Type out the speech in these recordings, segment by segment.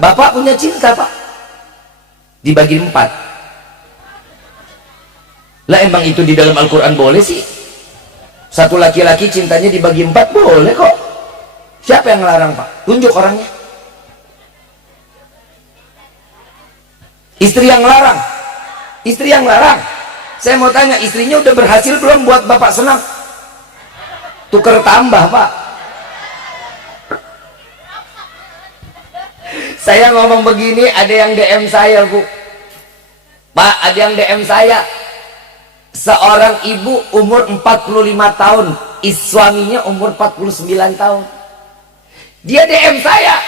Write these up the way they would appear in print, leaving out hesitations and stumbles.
Bapak punya cinta Pak, dibagi 4. Lah emang itu di dalam Al-Quran boleh sih? Satu laki-laki cintanya dibagi 4 boleh kok. Siapa yang ngelarang Pak? Tunjuk orangnya. Istri yang larang. Istri yang larang. Saya mau tanya, istrinya udah berhasil belum buat Bapak senang? Tuker tambah Pak. Saya ngomong begini, ada yang DM saya Bu. Pak, ada yang DM saya. Seorang ibu umur 45 tahun, suaminya umur 49 tahun. Dia DM saya,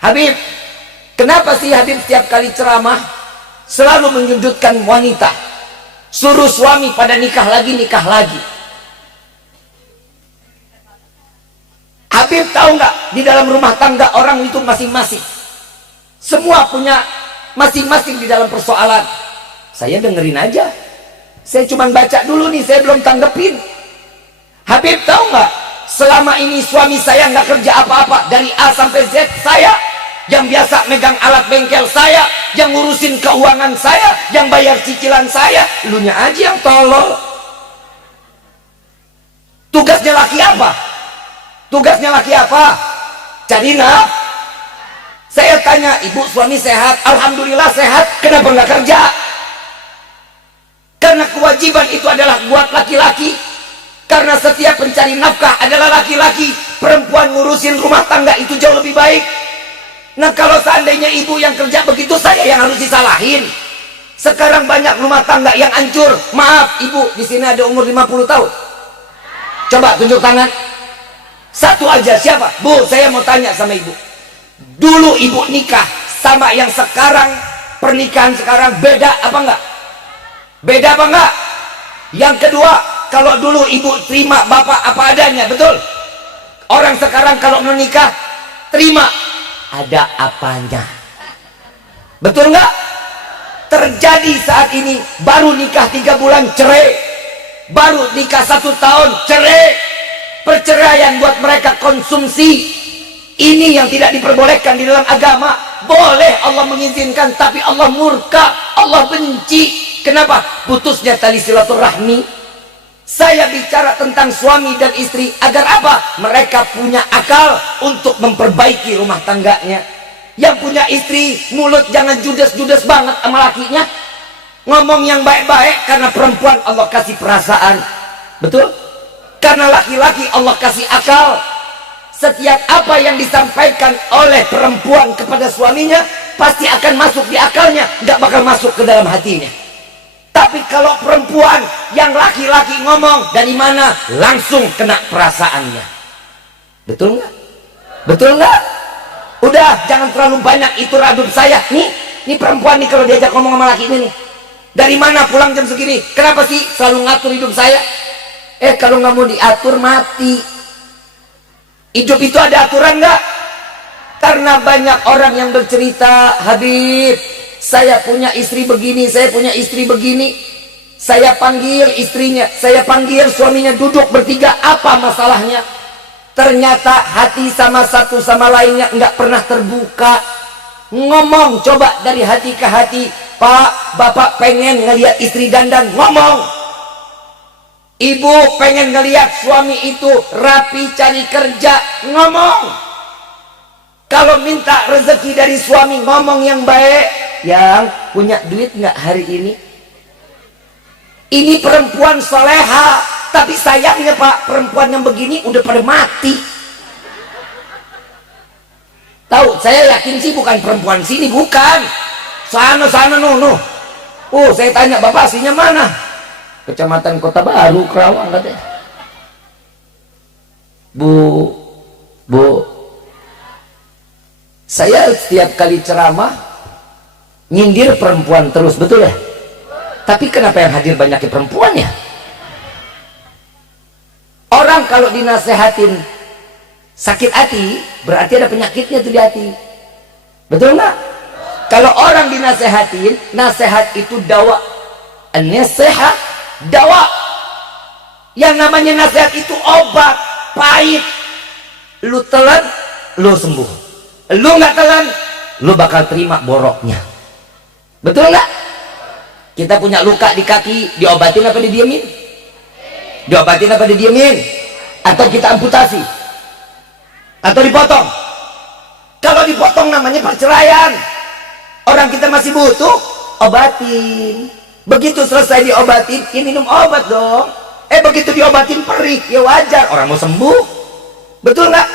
Habib, kenapa sih Habib setiap kali ceramah selalu menyudutkan wanita, suruh suami pada nikah lagi. Habib tahu nggak, di dalam rumah tangga orang itu masing-masing, semua punya masing-masing di dalam persoalan. Saya dengerin aja, saya cuma baca dulu nih, saya belum tanggepin. Habib tahu nggak, selama ini suami saya nggak kerja apa-apa, dari A sampai Z saya yang biasa megang alat bengkel saya, yang ngurusin keuangan saya, yang bayar cicilan saya. Lunya aja yang tolol. Tugasnya laki apa? Tugasnya laki apa? Cari nafkah. Saya tanya, ibu suami sehat? Alhamdulillah sehat. Kenapa nggak kerja? Karena kewajiban itu adalah buat laki-laki. Karena setiap pencari nafkah adalah laki-laki. Perempuan ngurusin rumah tangga itu jauh lebih baik. Nah, kalau seandainya ibu yang kerja begitu, saya yang harus disalahin. Sekarang banyak rumah tangga yang hancur. Maaf ibu, di sini ada umur 50 tahun. Coba tunjuk tangan. Satu aja, siapa? Bu, saya mau tanya sama ibu. Dulu ibu nikah sama yang sekarang, pernikahan sekarang beda apa enggak? Beda apa enggak? Yang kedua, kalau dulu ibu terima bapak apa adanya, betul? Orang sekarang kalau menikah terima ada apanya, betul enggak? Terjadi saat ini, baru nikah 3 bulan cerai, baru nikah 1 tahun cerai. Perceraian buat mereka konsumsi. Ini yang tidak diperbolehkan di dalam agama. Boleh Allah mengizinkan, tapi Allah murka, Allah benci. Kenapa? Putusnya tali silaturahmi. Saya bicara tentang suami dan istri agar apa? Mereka punya akal untuk memperbaiki rumah tangganya. Yang punya istri, mulut jangan judes-judes banget sama lakinya. Ngomong yang baik-baik, karena perempuan Allah kasih perasaan. Betul? Karena laki-laki Allah kasih akal. Setiap apa yang disampaikan oleh perempuan kepada suaminya pasti akan masuk di akalnya, nggak bakal masuk ke dalam hatinya. Tapi kalau perempuan yang laki-laki ngomong dari mana, langsung kena perasaannya. Betul nggak? Betul nggak? Udah, jangan terlalu banyak itu radut saya. Nih perempuan nih kalau diajak ngomong sama laki ini nih, dari mana pulang jam segini? Kenapa sih selalu ngatur hidup saya? Kalau nggak mau diatur mati. Hidup itu ada aturan nggak? Karena banyak orang yang bercerita, Habib, saya punya istri begini, saya punya istri begini. Saya panggil istrinya, saya panggil suaminya, duduk bertiga, apa masalahnya? Ternyata hati sama satu sama lainnya nggak pernah terbuka. Ngomong, coba dari hati ke hati. Pak, bapak pengen ngelihat istri dandan, ngomong. Ibu pengen ngelihat suami itu rapi cari kerja, ngomong. Kalau minta rezeki dari suami, ngomong yang baik. Yang punya duit nggak hari ini? Ini perempuan soleha, tapi sayangnya Pak, perempuan yang begini udah pada mati. Tahu, saya yakin sih bukan perempuan sini, bukan. Sana nuh. Saya tanya, bapak aslinya mana? Kecamatan Kota Baru, Kerawang katanya. Bu, saya setiap kali ceramah nyindir perempuan terus, betul ya? Tapi kenapa yang hadir banyaknya perempuan ya? Orang kalau dinasehatin sakit hati, berarti ada penyakitnya tuh di hati. Betul nggak? Kalau orang dinasehatin, nasihat itu dawa. An-nasihat dawa. Yang namanya nasihat itu obat, pahit. Lu telan, lu sembuh. Lu nggak telan, lu bakal terima boroknya. Betul nggak? Kita punya luka di kaki, diobatin apa didiemin? Diobatin apa didiemin? Atau kita amputasi? Atau dipotong? Kalau dipotong namanya perceraian. Orang kita masih butuh, obatin. Begitu selesai diobatin, ya minum obat dong. Begitu diobatin perih, ya wajar, orang mau sembuh. Betul nggak?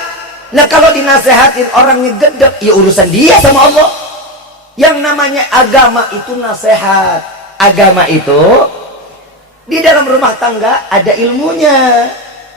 Nah kalau dinasehatin orangnya gedek, ya urusan dia sama Allah. Yang namanya agama itu nasihat. Agama itu di dalam rumah tangga ada ilmunya.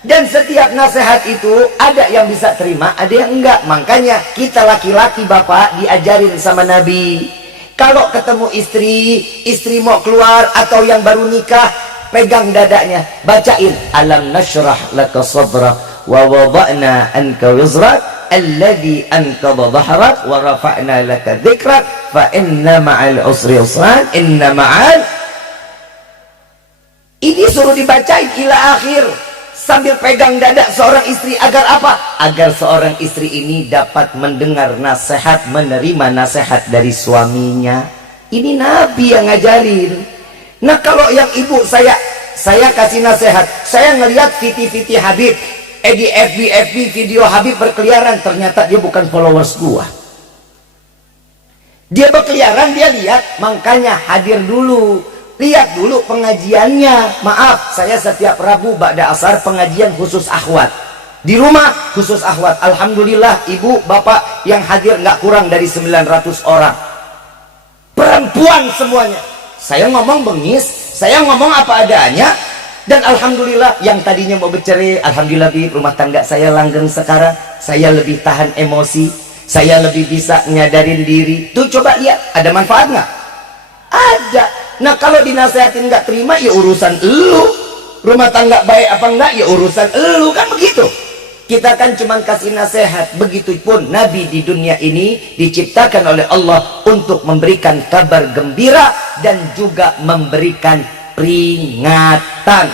Dan setiap nasihat itu ada yang bisa terima, ada yang enggak. Makanya kita laki-laki bapak diajarin sama Nabi. Kalau ketemu istri mau keluar atau yang baru nikah, pegang dadanya, bacain alam nashrah laka sadrak wa wada'na anka wizrak alladhi anqadha dhahrak wa rafa'na laka dhikrak fa inna ma'al usri yusran inna ma'al. Ini suruh dibacain ila akhir sambil pegang dada seorang istri. Agar apa? Agar seorang istri ini dapat mendengar nasihat, menerima nasihat dari suaminya. Ini Nabi yang ngajarin. Nah kalau yang ibu saya kasih nasihat, saya ngelihat VT Habib, di FB video Habib berkeliaran, ternyata dia bukan followers gua. Dia berkeliaran, dia lihat, makanya hadir dulu. Lihat dulu pengajiannya. Maaf, saya setiap Rabu ba'da asar pengajian khusus akhwat. Di rumah khusus akhwat. Alhamdulillah ibu bapak yang hadir nggak kurang dari 900 orang. Perempuan semuanya. Saya ngomong bengis, saya ngomong apa adanya. Dan alhamdulillah yang tadinya mau bercerai, alhamdulillah di rumah tangga saya langgeng sekarang. Saya lebih tahan emosi, saya lebih bisa nyadarin diri. Tuh coba lihat, ada manfaat nggak? Ada. Nah kalau dinasehatin nggak terima, ya urusan elu. Rumah tangga baik apa enggak, ya urusan elu. Kan begitu. Kita kan cuma kasih nasihat. Begitupun Nabi di dunia ini diciptakan oleh Allah untuk memberikan kabar gembira dan juga memberikan peringatan.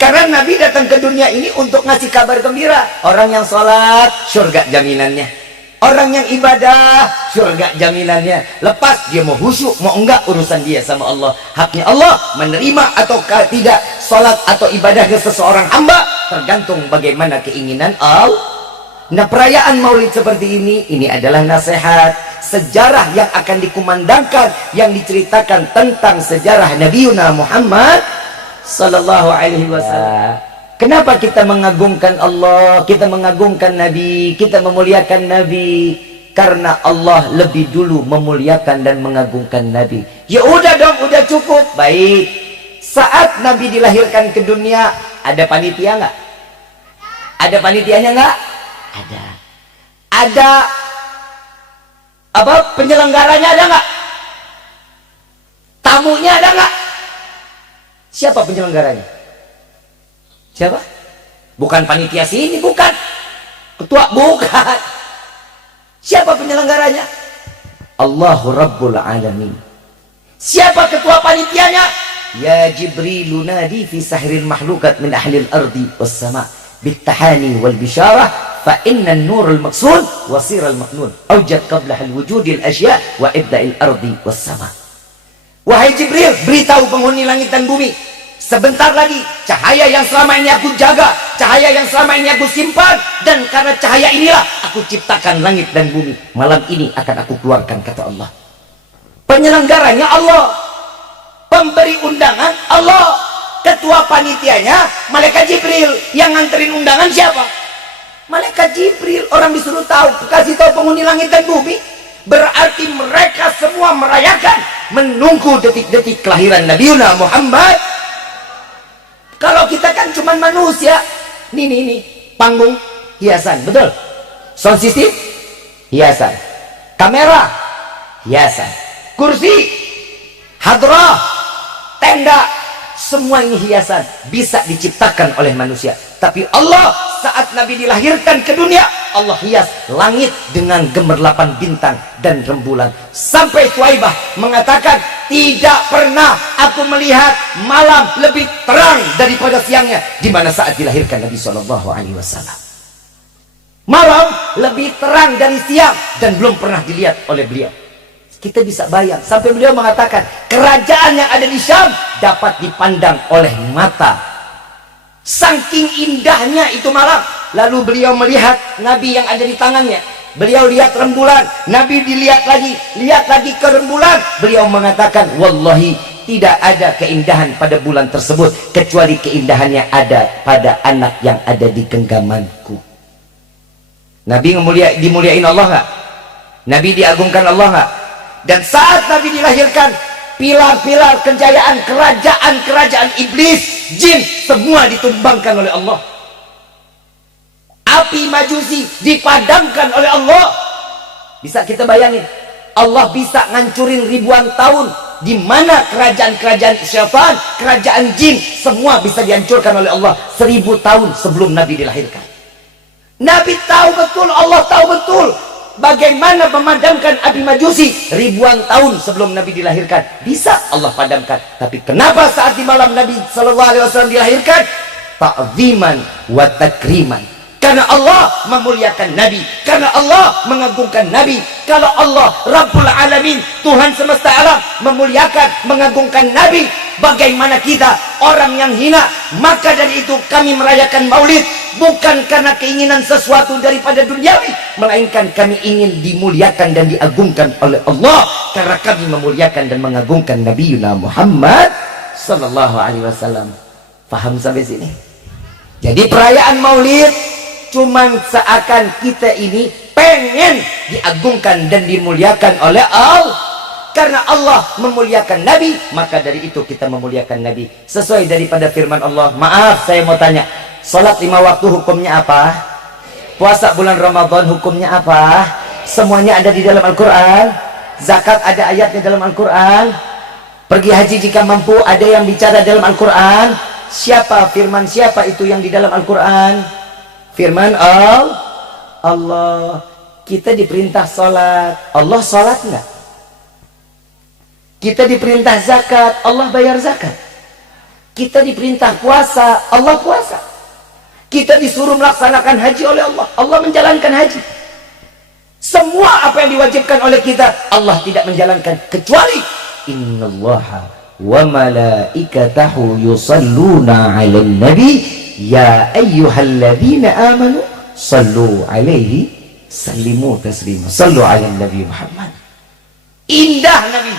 Karena Nabi datang ke dunia ini untuk ngasih kabar gembira. Orang yang sholat, surga jaminannya. Orang yang ibadah, surga jaminannya. Lepas dia mau khusyuk, mau enggak, urusan dia sama Allah. Haknya Allah menerima atau tidak sholat atau ibadahnya seseorang hamba, tergantung bagaimana keinginan Allah. Nah perayaan maulid seperti ini adalah nasihat, sejarah yang akan dikumandangkan, yang diceritakan tentang sejarah Nabiuna Muhammad Sallallahu Alaihi Wasallam. Kenapa kita mengagungkan Allah, kita mengagungkan Nabi, kita memuliakan Nabi? Karena Allah lebih dulu memuliakan dan mengagungkan Nabi. Ya udah dong, udah cukup. Baik. Saat Nabi dilahirkan ke dunia, ada panitia nggak? Ada panitianya nggak? Ada. Ada apa? Penyelenggaranya ada nggak? Tamunya ada nggak? Siapa penyelenggaranya? Siapa? Bukan panitia sini, bukan. Ketua, bukan. Siapa penyelenggaranya? Allahu Rabbul Alamin. Siapa ketua panitianya? Ya Jibril nadi fi sahril mahlukat min ahlil ardi was sama bittahani wal bisyarah fa inna an-nur al-maqsud wasir al-maqnun awjad qabla al-wujud al-ashya wa ibda'il ardi was sama. Wahai Jibril, beritahu penghuni langit dan bumi, sebentar lagi cahaya yang selama ini aku jaga, cahaya yang selama ini aku simpan, dan karena cahaya inilah aku ciptakan langit dan bumi. Malam ini akan aku keluarkan, kata Allah. Penyelenggaranya Allah, pemberi undangan Allah, ketua panitianya malaikat Jibril. Yang nganterin undangan siapa? Malaikat Jibril. Orang disuruh tahu, kasih tahu penghuni langit dan bumi. Berarti mereka semua merayakan, menunggu detik-detik kelahiran Nabiuna Muhammad. Kalau kita kan cuma manusia. Nih, panggung hiasan, betul? Sound system hiasan, kamera hiasan, kursi, hadrah, tenda, semua ini hiasan, bisa diciptakan oleh manusia. Tapi Allah saat Nabi dilahirkan ke dunia, Allah hias langit dengan gemerlapan bintang dan rembulan. Sampai Tuaibah mengatakan, tidak pernah aku melihat malam lebih terang daripada siangnya, di mana saat dilahirkan Nabi Shallallahu Alaihi Wasallam. Malam lebih terang dari siang dan belum pernah dilihat oleh beliau. Kita bisa bayang sampai beliau mengatakan kerajaan yang ada di Syam dapat dipandang oleh mata. Saking indahnya itu malam. Lalu beliau melihat Nabi yang ada di tangannya. Beliau lihat rembulan, Nabi dilihat lihat lagi ke rembulan. Beliau mengatakan, wallahi tidak ada keindahan pada bulan tersebut kecuali keindahannya ada pada anak yang ada di genggamanku. Nabi dimuliain Allah nggak? Nabi diagungkan Allah nggak? Dan saat Nabi dilahirkan, pilar-pilar kejayaan kerajaan iblis, jin, semua ditumbangkan oleh Allah. Api majusi dipadamkan oleh Allah. Bisa kita bayangin, Allah bisa ngancurin ribuan tahun, di mana kerajaan-kerajaan syaitan, kerajaan jin, semua bisa dihancurkan oleh Allah 1000 tahun sebelum Nabi dilahirkan. Nabi tahu betul, Allah tahu betul bagaimana memadamkan api majusi ribuan tahun sebelum Nabi dilahirkan. Bisa Allah padamkan. Tapi kenapa saat di malam Nabi SAW dilahirkan? Ta'ziman wa takriman. Karena Allah memuliakan Nabi, karena Allah mengagungkan Nabi. Kalau Allah Rabbul Alamin, Tuhan semesta alam, memuliakan, mengagungkan Nabi, bagaimana kita orang yang hina? Maka dari itu kami merayakan Maulid bukan karena keinginan sesuatu daripada duniawi, melainkan kami ingin dimuliakan dan diagungkan oleh Allah, karena kami memuliakan dan mengagungkan Nabi Muhammad sallallahu alaihi wasallam. Paham sampai sini? Jadi perayaan Maulid cuman seakan kita ini pengen diagungkan dan dimuliakan oleh Allah. Karena Allah memuliakan Nabi, maka dari itu kita memuliakan Nabi. Sesuai daripada firman Allah. Maaf, saya mau tanya, salat 5 waktu hukumnya apa? Puasa bulan Ramadan hukumnya apa? Semuanya ada di dalam Al-Quran. Zakat ada ayatnya dalam Al-Quran. Pergi haji jika mampu, ada yang bicara dalam Al-Quran. Siapa, firman siapa itu yang di dalam Al-Quran? Firman Allah. Kita diperintah sholat, Allah sholat enggak? Kita diperintah zakat, Allah bayar zakat. Kita diperintah puasa, Allah puasa. Kita disuruh melaksanakan haji oleh Allah, Allah menjalankan haji. Semua apa yang diwajibkan oleh kita, Allah tidak menjalankan, kecuali innallaha wa malaikatahu yusalluna 'alan nabi ya ayyuhalladzina amanu sallu alaihi sallimu taslima. Sallu ala nabi Muhammad. Indah Nabi.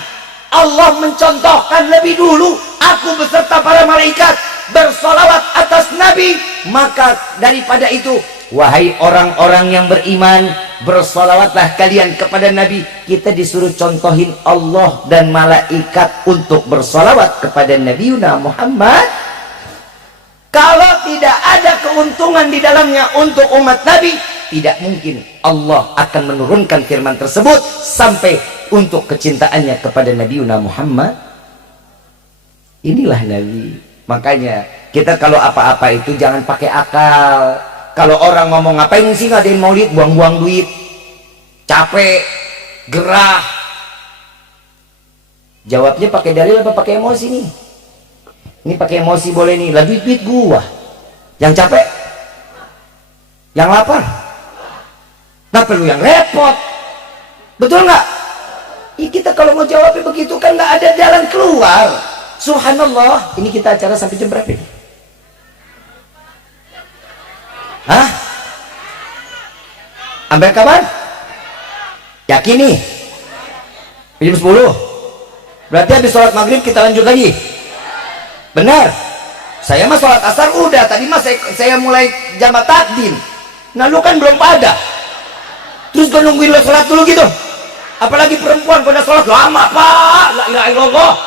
Allah mencontohkan lebih dulu, aku beserta para malaikat bersolawat atas Nabi. Maka daripada itu, wahai orang-orang yang beriman, bersolawatlah kalian kepada Nabi. Kita disuruh contohin Allah dan malaikat untuk bersolawat kepada Nabi Muhammad. Kalau tidak ada keuntungan di dalamnya untuk umat Nabi, tidak mungkin Allah akan menurunkan firman tersebut sampai untuk kecintaannya kepada Nabi Muhammad. Inilah Nabi. Makanya kita kalau apa-apa itu jangan pakai akal. Kalau orang ngomong ngapain sih ngadain Maulid, buang-buang duit, capek, gerah, jawabnya pakai dalil apa pakai emosi nih? Ini pakai emosi boleh nih, lah duit gua. Yang capek, yang lapar, nah perlu yang repot, betul nggak? Kita kalau mau jawabnya begitu kan nggak ada jalan keluar. Subhanallah, ini kita acara sampai jam berapa ini? Hah? Sampai kapan? Yakin nih? Jam 10. Berarti habis sholat maghrib kita lanjut lagi. Benar? Saya mah sholat asar udah, tadi mah saya mulai jamak takdim. Nah lu kan belum pada. Terus gue nungguin lo sholat dulu gitu. Apalagi perempuan pada sholat lama pak. La ilaha illallah.